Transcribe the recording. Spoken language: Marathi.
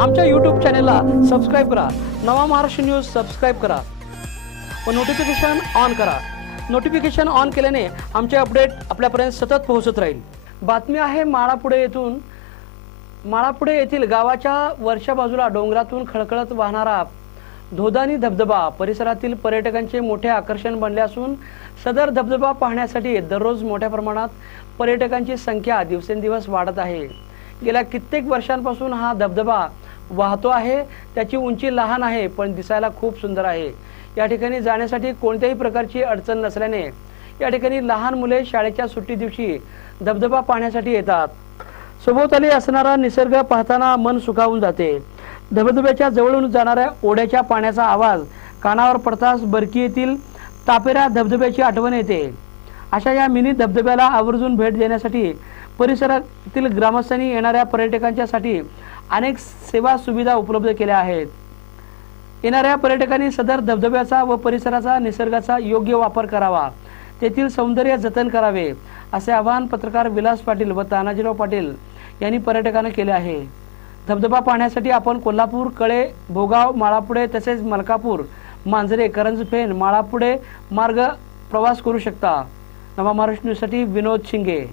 आमच्या यूट्यूब चॅनेलला सबस्क्राईब करा. नवा महाराष्ट्र न्यूज सबस्क्राईब करा. व नोटिफिकेशन ऑन करा. नोटिफिकेशन ऑन केल्याने आमचे अपडेट आपल्यापर्यंत सतत पोहोचत राहील. बातमी आहे माळापुढे येथून. माळापुढे येथील गावाच्या वरच्या बाजूला डोंगरातून खळखळत वाहणारा धोदानी धबधबा परिसरातील पर्यटकांचे मोठे आकर्षण बनले असून सदर धबधबा पाहण्यासाठी दररोज मोठ्या प्रमाणात पर्यटकांची संख्या दिवसेंदिवस वाढत आहे. गेल्या कित्येक वर्षांपासून हा धबधबा वाहतो आहे त्याची उंची लहान आहे पण दिसायला खूप सुंदर आहे. या ठिकाणी जाण्यासाठी कोणत्याही प्रकारची अडचण नसल्याने या ठिकाणी लहान मुले शाळेच्या सुट्टी दिवशी धबधबा पाहण्यासाठी येतात. सभोवताली असणारा निसर्ग पाहताना मन सुखावून जाते. धबधब्याच्या जवळून जाणाऱ्या ओढ्याच्या पाण्याचा आवाज कानावर पडताच बरकी येथील तापेरा धबधब्याची आठवण येते. अशा या मिनी धबधब्याला आवर्जून भेट देण्यासाठी परिसरातील ग्रामस्थांनी येणाऱ्या पर्यटकांच्यासाठी अनेक सेवा सुविधा उपलब्ध केल्या आहेत. येणाऱ्या पर्यटकांनी सदर धबधब्याचा व परिसराचा निसर्गाचा योग्य वापर करावा. तेथील सौंदर्य जतन करावे असे आवाहन पत्रकार विलास पाटील व तानाजीराव पाटील यांनी पर्यटकांना केले आहे. धबधबा पाहण्यासाठी आपण कोल्हापूर कळे भोगाव माळापुढे तसेच मलकापूर मांजरे करंजफेन माळापुढे मार्ग प्रवास करू शकता. नवा महाराष्ट्र न्यूजसाठी विनोद शिंगे.